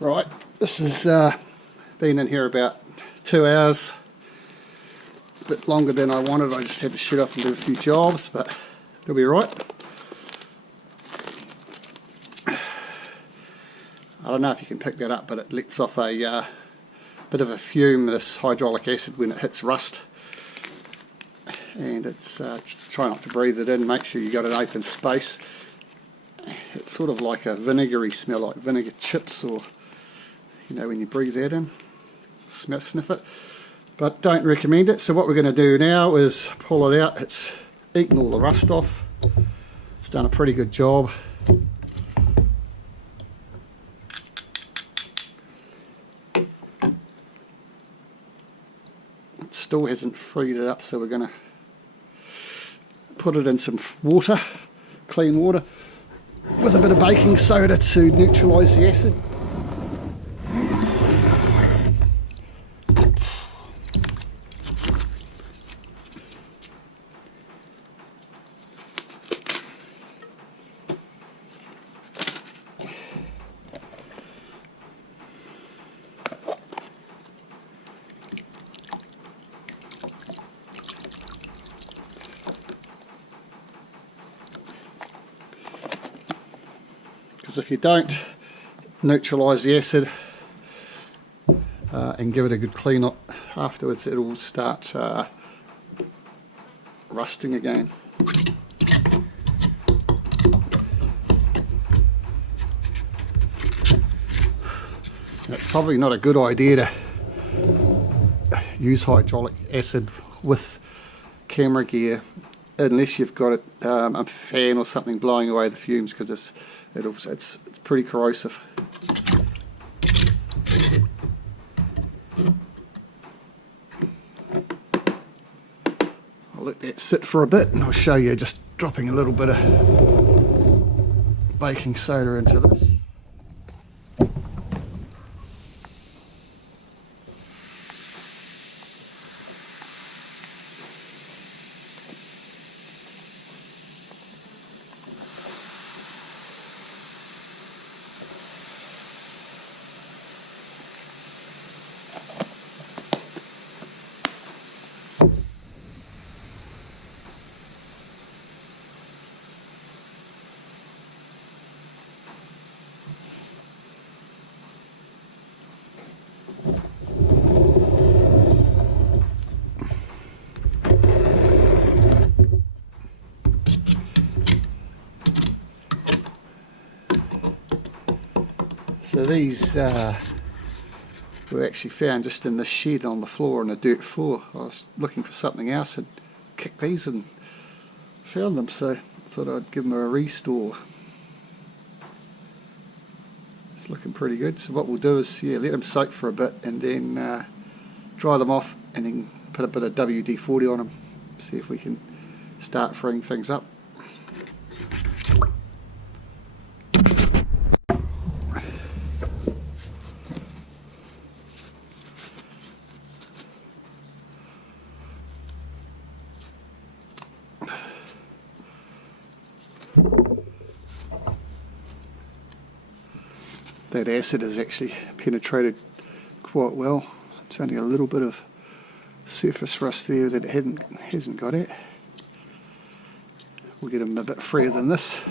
Right, this has been in here about 2 hours, a bit longer than I wanted. I just had to shoot off and do a few jobs, but it'll be right. I don't know if you can pick that up, but it lets off a bit of a fume, this hydraulic acid, when it hits rust. And it's try not to breathe it in, make sure you got an open space. It's sort of like a vinegary smell, like vinegar chips, or you know, when you breathe that in, sniff it. But don't recommend it. So what we're going to do now is pull it out. It's eaten all the rust off. It's done a pretty good job. It still hasn't freed it up, so we're going to put it in some water, clean water, with a bit of baking soda to neutralise the acid. Because if you don't neutralise the acid and give it a good clean up afterwards, it'll start rusting again. It's probably not a good idea to use hydraulic acid with camera gear unless you've got a fan or something blowing away the fumes, because it's pretty corrosive. I'll let that sit for a bit and I'll show you just dropping a little bit of baking soda into this. So these were actually found just in this shed on the floor, on a dirt floor. I was looking for something else and kicked these and found them, so I thought I'd give them a restore. It's looking pretty good. So what we'll do is let them soak for a bit and then dry them off and then put a bit of WD-40 on them, see if we can start freeing things up. That acid has actually penetrated quite well. It's only a little bit of surface rust there that it hasn't got at. We'll get them a bit freer than this.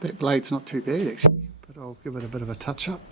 That blade's not too bad actually, but I'll give it a bit of a touch up.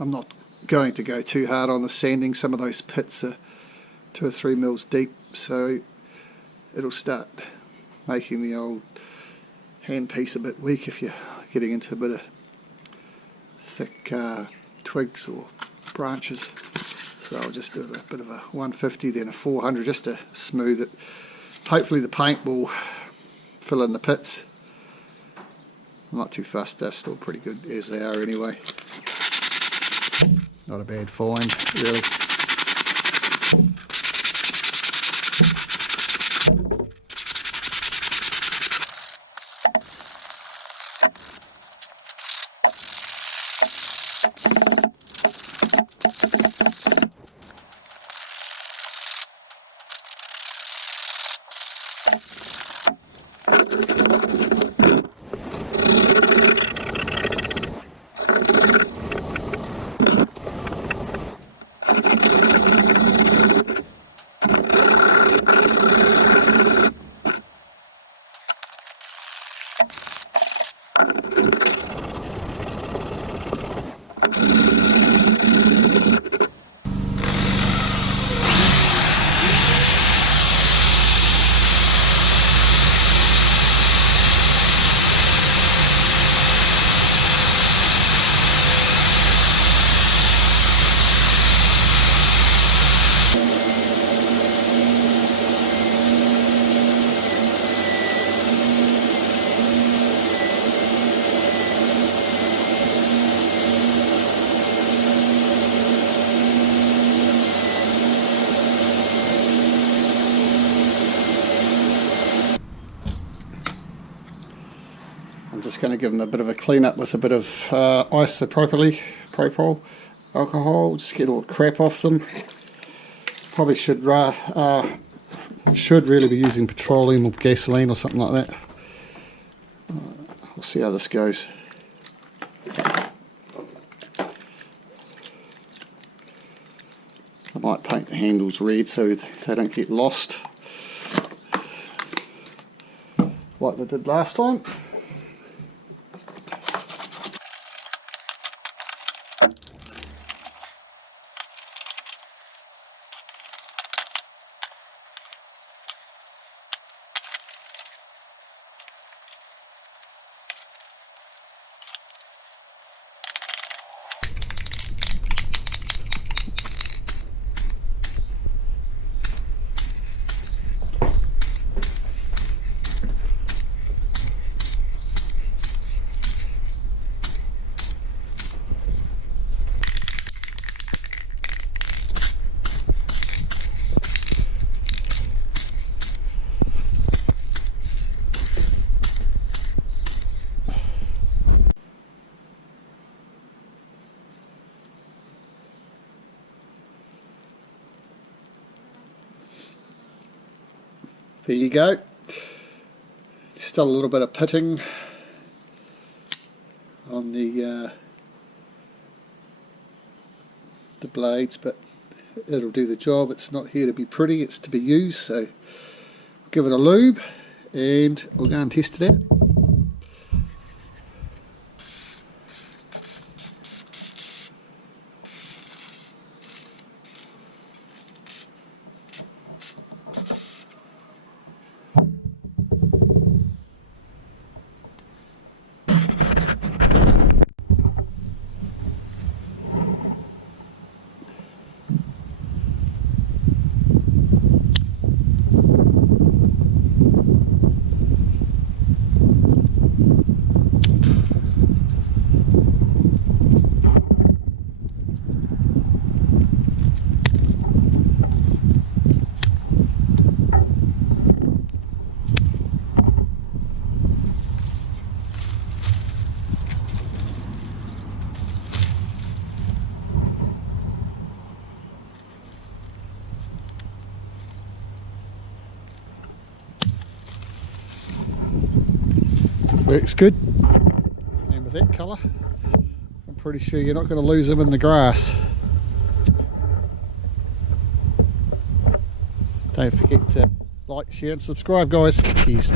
I'm not going to go too hard on the sanding. Some of those pits are 2 or 3 mils deep, so it'll start making the old handpiece a bit weak if you're getting into a bit of thick twigs or branches. So I'll just do a bit of a 150 then a 400 just to smooth it. Hopefully the paint will fill in the pits. I'm not too fussed, they're still pretty good as they are anyway. Not a bad find, really. just going to give them a bit of a clean up with a bit of isopropyl alcohol, just get all the crap off them. Probably should really be using petroleum or gasoline or something like that. We'll see how this goes. I might paint the handles red so they don't get lost like they did last time. There you go. Still a little bit of pitting on the blades, but it'll do the job. It's not here to be pretty, it's to be used, so give it a lube and we'll go and test it out. Works good, and with that colour I'm pretty sure you're not going to lose them in the grass. Don't forget to like, share and subscribe, guys. Cheers.